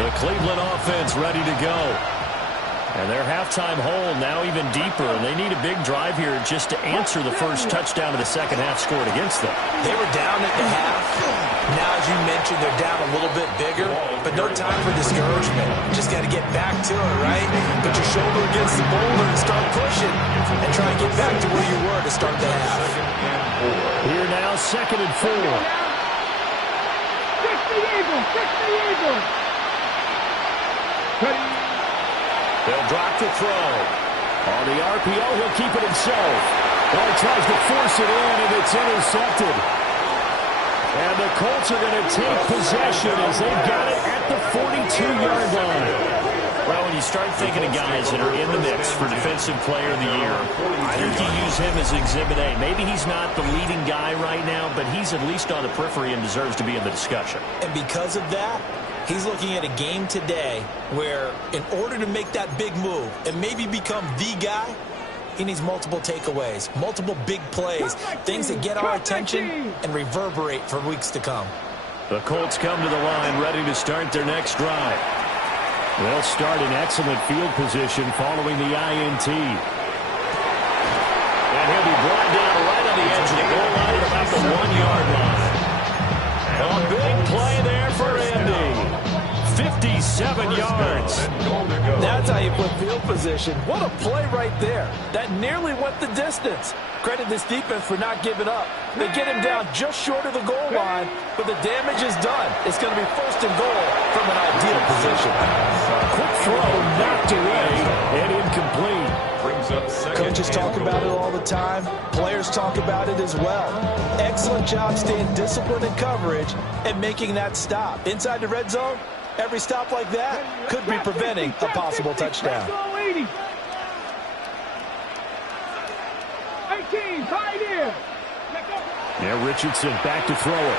The Cleveland offense ready to go. And their halftime hole now even deeper, and they need a big drive here just to answer the first touchdown of the second half scored against them. They were down at the half. Now, as you mentioned, they're down a little bit bigger, but no time for discouragement. Just got to get back to it, right? Put your shoulder against the boulder and start pushing, and try and get back to where you were to start the half. Here now, 2nd and 4. Fix the Eagles! They'll drop the throw. On the RPO, he'll keep it himself. Well, he tries to force it in, and it's intercepted. And the Colts are going to take possession as they've got it at the 42-yard line. Well, when you start thinking of guys that are in the mix for Defensive Player of the Year, I think you use him as Exhibit A. Maybe he's not the leading guy right now, but he's at least on the periphery and deserves to be in the discussion. And because of that, he's looking at a game today where in order to make that big move and maybe become the guy, he needs multiple takeaways, multiple big plays, things that get our attention and reverberate for weeks to come. The Colts come to the line ready to start their next drive. They'll start in excellent field position following the INT. And he'll be brought down right on the edge of the goal line at about the 1-yard line. A big play there for Andy. 57 yards. That's how you put field position. What a play right there. That nearly went the distance. Credit this defense for not giving up. They get him down just short of the goal line, but the damage is done. It's going to be 1st and goal from an ideal position. Quick throw knocked away and incomplete. Coaches talk about it all the time. Players talk about it as well. Excellent job staying disciplined in coverage and making that stop. Inside the red zone, every stop like that could be preventing a possible touchdown. 18, tight end. Now Richardson back to throw it.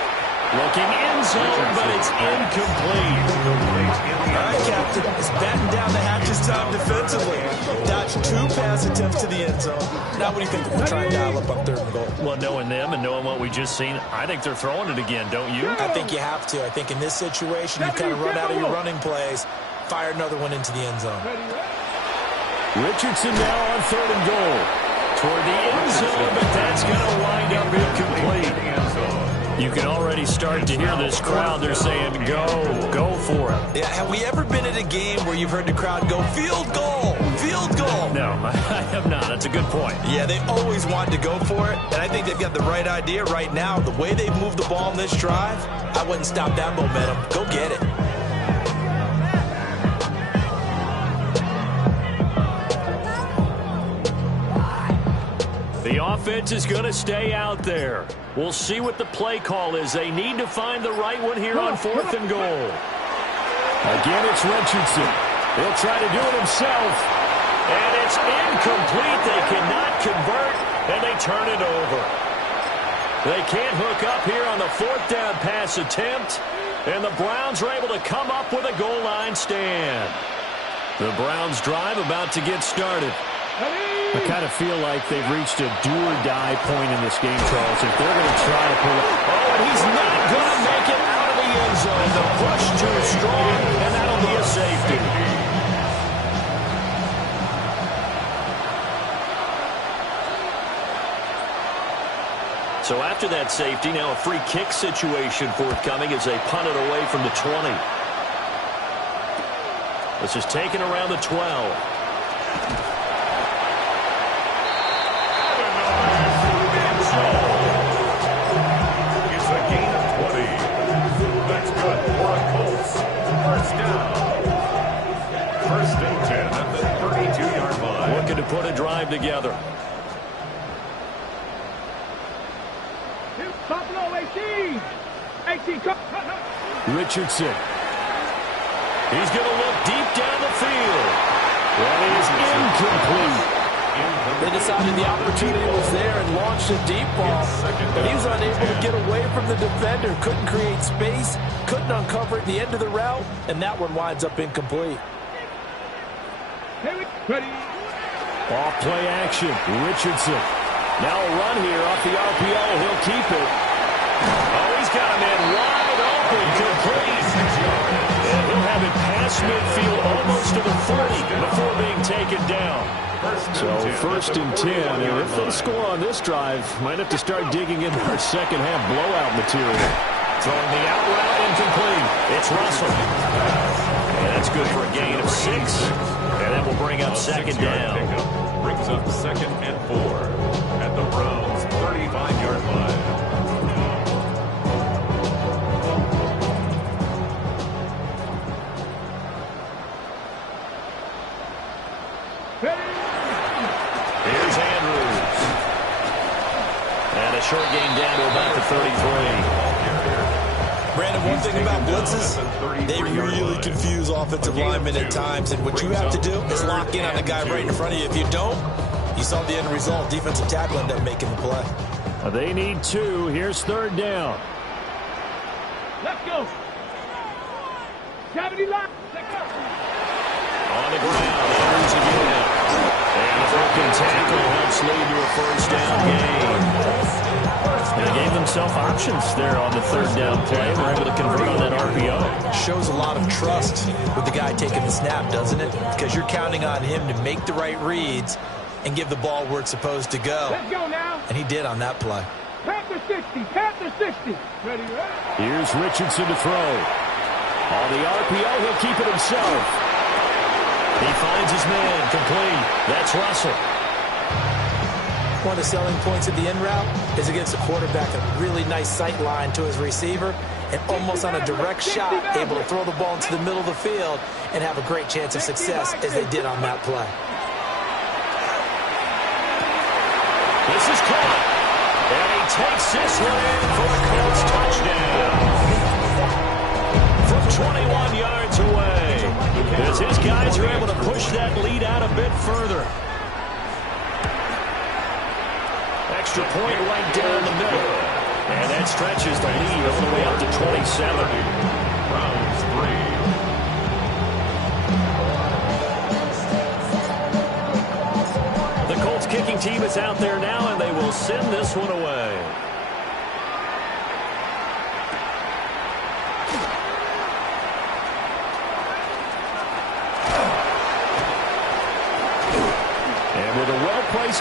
Looking end zone, but it's incomplete. All right, Captain. It's batten down the hatches time defensively. Dodged 2 pass attempts to the end zone. Now what do you think? We're trying to dial up on 3rd and goal. Well, knowing them and knowing what we just seen, I think they're throwing it again, don't you? I think you have to. I think in this situation, you kind of run out of your running plays, fire another one into the end zone. Richardson now on 3rd and goal. Toward the end zone, but that's going to wind up incomplete. You can already start to hear this crowd. They're saying, go for it. Yeah, have we ever been at a game where you've heard the crowd go, field goal, field goal? No, I have not. That's a good point. Yeah, they always wanted to go for it, and I think they've got the right idea right now. The way they've moved the ball in this drive, I wouldn't stop that momentum. Go get it. The offense is going to stay out there. We'll see what the play call is. They need to find the right one here on 4th and goal. Again, it's Richardson. He'll try to do it himself. And it's incomplete. They cannot convert, and they turn it over. They can't hook up here on the 4th down pass attempt, and the Browns are able to come up with a goal line stand. The Browns drive about to get started. I kind of feel like they've reached a do-or-die point in this game, Charles. If they're going to try to pull it. Oh, and he's not going to make it out of the end zone. The push too strong, and that'll be a safety. So after that safety, now a free kick situation forthcoming as they punt it away from the 20. This is taken around the 12. To put a drive together. Buffalo 18. Richardson. He's going to look deep down the field. That is incomplete. They decided the opportunity was there and launched a deep ball, but he was unable to get away from the defender, couldn't create space, couldn't uncover at the end of the route, and that one winds up incomplete. Ready. Off play action. Richardson. Now a run here off the RPO. He'll keep it. Oh, he's got a man wide open. Complete. And he'll have it So first and 10, and if they score on this drive, might have to start digging into our second half blowout material. Throwing the out route incomplete. It's Russell. And that's good for a gain of 6. And that will bring up second down. Brings up second and 4 at the Browns' 35-yard line. Here's Andrews. And a short gain down to about the 33. Brandon, one thing about blitzes, they really confuse offensive linemen at times, and what you have to do is lock in on the guy right in front of you. If you don't, you saw the end result. Defensive tackle ended up making the play. They need 2. Here's third down. Let's go. 70 line. Let's go. On the ground, Andrews again. And a broken tackle helps lead to a first down gain. And they gave themselves options there on the third down play. They're able to convert on that RPO. Shows a lot of trust with the guy taking the snap, doesn't it? Because you're counting on him to make the right reads and give the ball where it's supposed to go. Let's go now. And he did on that play. Panther 60. Panther 60. Ready, ready. Here's Richardson to throw. On the RPO, he'll keep it himself. He finds his man complete. That's Russell. One of the selling points of the end route is against a quarterback, a really nice sight line to his receiver, and almost on a direct shot, able to throw the ball into the middle of the field and have a great chance of success as they did on that play. This is caught. And he takes this one in for a Colts touchdown. From 21 yards away. As his guys are able to push that lead out a bit further. Extra point right down the middle. And that stretches the lead all the way up to 27. Browns 3. The Colts kicking team is out there now, and they will send this one away.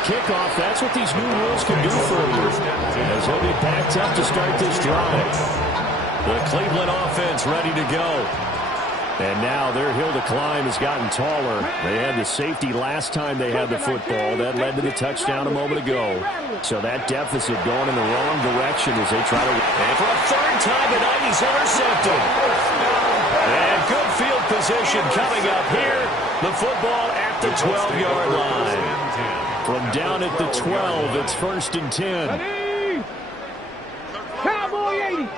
Kickoff, that's what these new rules can do for you. As he'll be backed up to start this drive. The Cleveland offense ready to go. And now their hill to climb has gotten taller. They had the safety last time they had the football. That led to the touchdown a moment ago. So that deficit going in the wrong direction as they try to... And for a third time tonight, he's intercepted. And good field position coming up here. The football at the 12-yard line. From down at the 12, it's first and 10. Ready. Cowboy 80.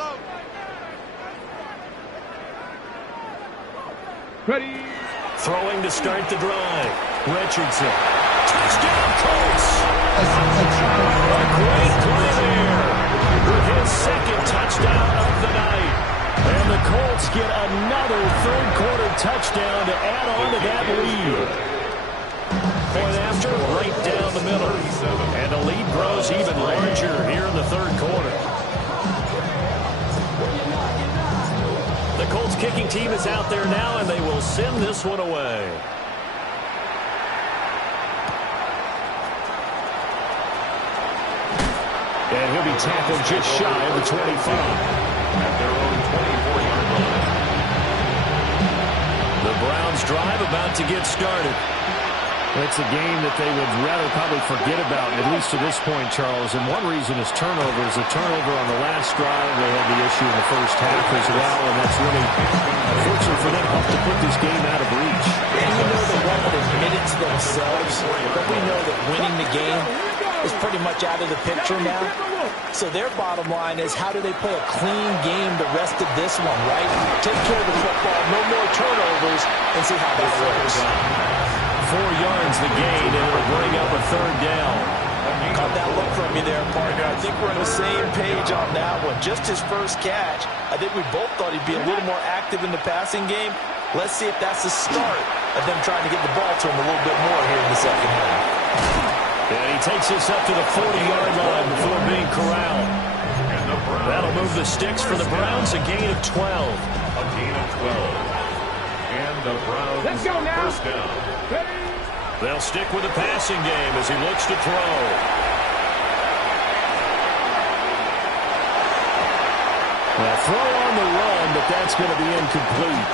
Ready. Throwing to start the drive. Richardson. Touchdown, Colts. A great play there. With his second touchdown of the night. And the Colts get another third-quarter touchdown to add on to that lead. Point after, right down the middle. And the lead grows even larger here in the third quarter. The Colts kicking team is out there now, and they will send this one away. And he'll be tackled just shy of the 25. At their own 24-yard line. The Browns drive about to get started. It's a game that they would rather probably forget about, at least to this point, Charles. And one reason is turnovers. A turnover on the last drive. They had the issue in the first half as well, and that's really, unfortunately for them, helped to put this game out of reach. And we know they won't admit it to themselves, but we know that winning the game is pretty much out of the picture now. So their bottom line is, how do they play a clean game the rest of this one, right? Take care of the football, no more turnovers, and see how that works. 4 yards the gain, and it'll bring up a third down. Caught that look from you there, partner. I think we're on the same page on that one. Just his first catch. I think we both thought he'd be a little more active in the passing game. Let's see if that's the start of them trying to get the ball to him a little bit more here in the second half. And he takes this up to the 40-yard line before being corralled. That'll move the sticks for the Browns, a gain of 12. A gain of 12. And the Browns Let's go now. first down. Ready. They'll stick with the passing game as he looks to throw. A throw on the run, but that's going to be incomplete.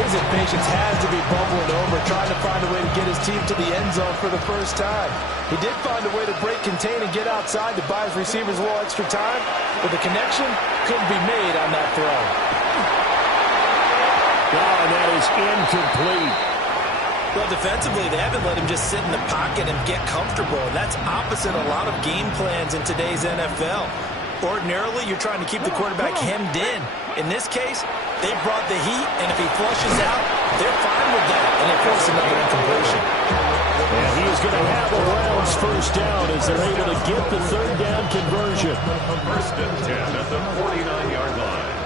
His impatience has to be bubbling over, trying to find a way to get his team to the end zone for the first time. He did find a way to break contain and get outside to buy his receivers a little extra time, but the connection couldn't be made on that throw. Oh, and that is incomplete. Well, defensively, they haven't let him just sit in the pocket and get comfortable, and that's opposite a lot of game plans in today's NFL. Ordinarily, you're trying to keep the quarterback hemmed in. In this case, they brought the heat, and if he flushes out, they're fine with that, and they force another incompletion. And he is going to have the Browns first down as they're able to get the third down conversion. First and 10 at the 49-yard line.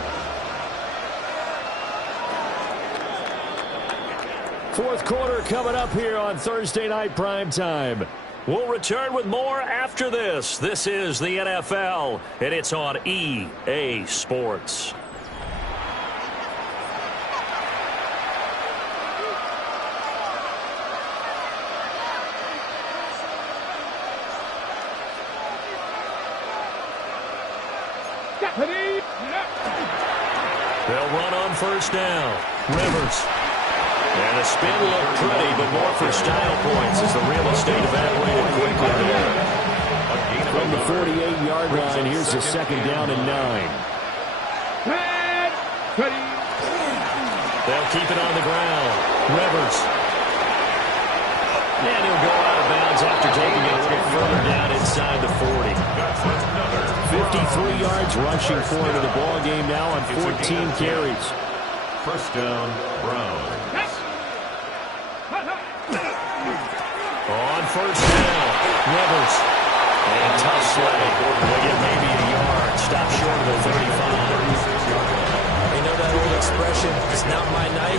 Fourth quarter coming up here on Thursday Night Primetime. We'll return with more after this. This is the NFL, and it's on EA Sports. They'll run on first down. Rivers. And the spin looked pretty, but more for style points as the real estate evaporated quickly there. From the 48-yard line, here's a second down and 9. They'll keep it on the ground. Rivers. And he'll go out of bounds after taking it a little further down inside the 40. 53 yards rushing for him in the ball game now on 14 carries. First down, Browns. On first down, Rivers. And tough slay. They get maybe a yard. Stop short of the 35. You know that old expression, it's not my night?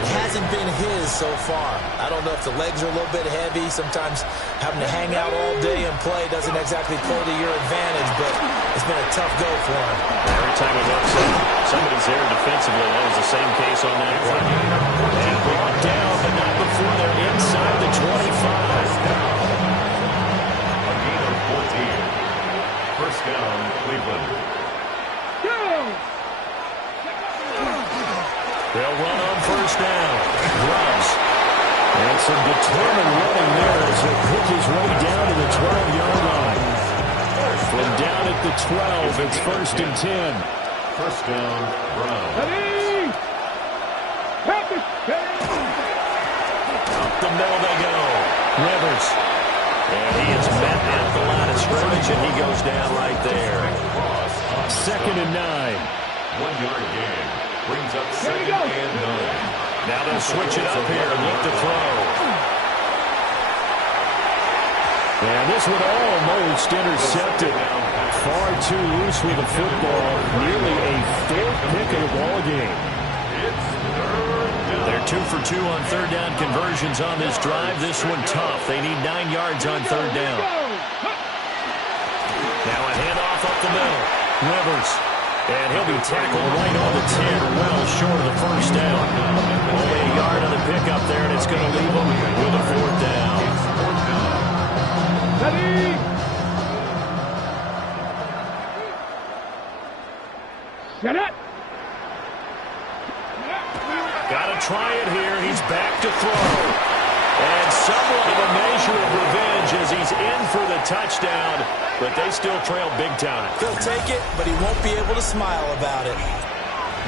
It hasn't been his so far. I don't know if the legs are a little bit heavy. Sometimes having to hang out all day and play doesn't exactly play to your advantage, but it's been a tough go for him. Every time he looks up, somebody's there defensively. That was the same case on that play. And brought down, but not before they're inside the 25. A gain of 14. First down, Cleveland. They'll run on first down. Grubbs. And some determined running there as he'll pick his way down to the 12-yard line. From down at the 12, it's first and 10. First down, Browns. Up the middle they go. Rivers. And he is met at the line of scrimmage, and he goes down right there. Second and 9. 1-yard gain. Brings up second and 9. Now they'll switch it up here and look to throw. And this one almost intercepted. Far too loose with the football. Nearly a fourth pick of the ball game. They're 2 for 2 on third down conversions on this drive. This one tough. They need 9 yards on third down. Now a handoff up the middle. Rivers. And he'll be tackled right on the 10, well short of the first down. Only a yard on the pickup there, and it's going to leave him with a fourth down. Set it. Got to try it here. He's back to throw. And somewhat of a measure of revenge as he's in for the touchdown, but they still trail big time. He'll take it, but he won't be able to smile about it.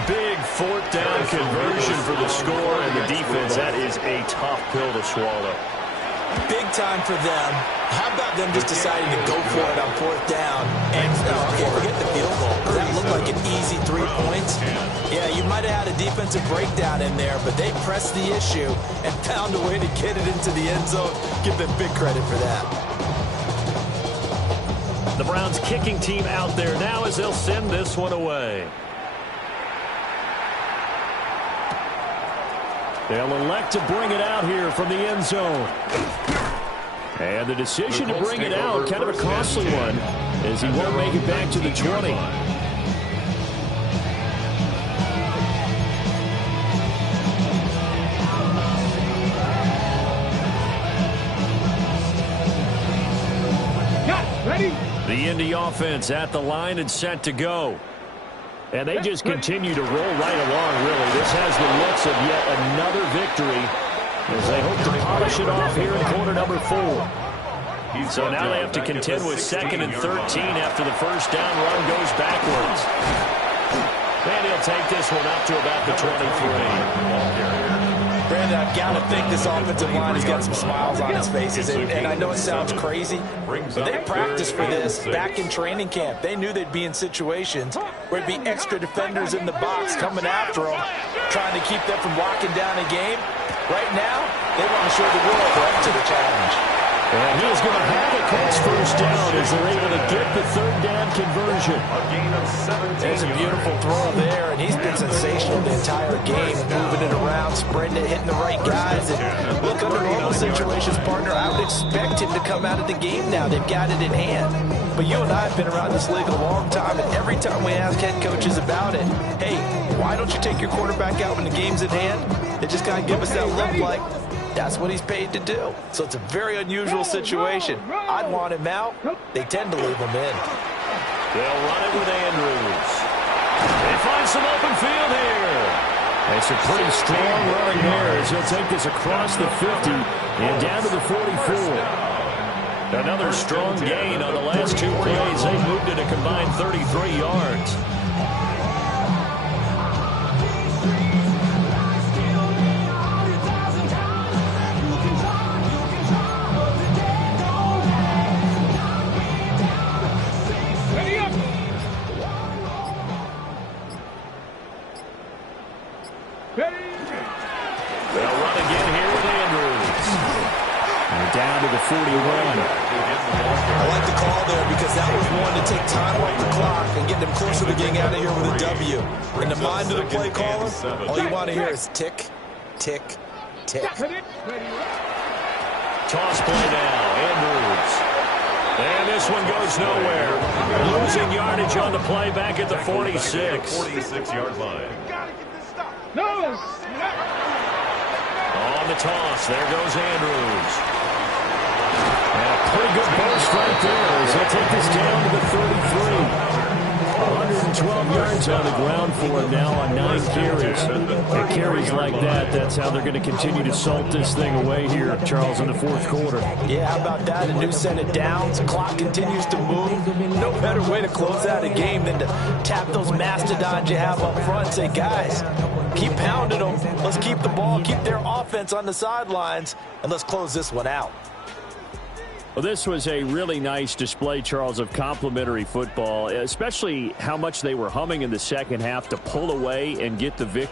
Big fourth down conversion for the score and the defense. That is a tough pill to swallow. Big time for them. How about them just deciding to go for it on fourth down? And, okay, forget the field goal. That looked like an easy 3 points. Yeah, you might have had a defensive breakdown in there, but they pressed the issue and found a way to get it into the end zone. Give them big credit for that. The Browns kicking team out there now as they'll send this one away. They'll elect to bring it out here from the end zone. And the decision to bring it out, kind of a costly one, as he won't make it back to the 20. The Indy offense at the line and set to go. And they just continue to roll right along, really. This has the looks of yet another victory as they hope to polish it off here in quarter number 4. So now they have to contend with 2nd and 13 after the first down run goes backwards. And he'll take this one up to about the 23. Brandon, I've got to think this offensive line has got some smiles on its faces. And I know it sounds crazy, but they practiced for this back in training camp. They knew they'd be in situations where there'd be extra defenders in the box coming after them, trying to keep them from locking down a game. Right now, they want to show the world they're up to the challenge. And he is going to have a close first down as they're able to get the 3rd down conversion. There's a beautiful throw there, and he's been sensational the entire game, moving it around, spreading it, hitting the right guys. And look, under normal situations, partner, I would expect him to come out of the game now. They've got it in hand. But you and I have been around this league a long time, and every time we ask head coaches about it, hey, why don't you take your quarterback out when the game's in hand? They just kind of give us that look like, that's what he's paid to do. So it's a very unusual situation. I'd want him out. They tend to leave him in. They'll run it with Andrews. They find some open field here. It's a pretty strong running there as he'll take this across the 50 and down to the 44. Another strong gain on the last 2 plays. They moved it a combined 33 yards. They'll run again here with Andrews. And down to the 41. I like the call there because that was one to take time off the clock and get them closer to getting out of here with a W. In the mind of the play caller, all you want to hear is tick, tick, tick. Toss play now, Andrews. And this one goes nowhere. Losing yardage on the play back at the 46. 46-yard line. No! On the toss, there goes Andrews. And a pretty good burst right there as he'll take this down to the 33. 112 yards on the ground for him now on 9 carries. And carries like that, that's how they're going to continue to salt this thing away here, Charles, in the 4th quarter. Yeah, how about that? A new set of downs. The clock continues to move. No better way to close out a game than to tap those mastodons you have up front and say, guys, keep pounding them. Let's keep the ball, keep their offense on the sidelines, and let's close this one out. Well, this was a really nice display, Charles, of complimentary football, especially how much they were humming in the second half to pull away and get the victory.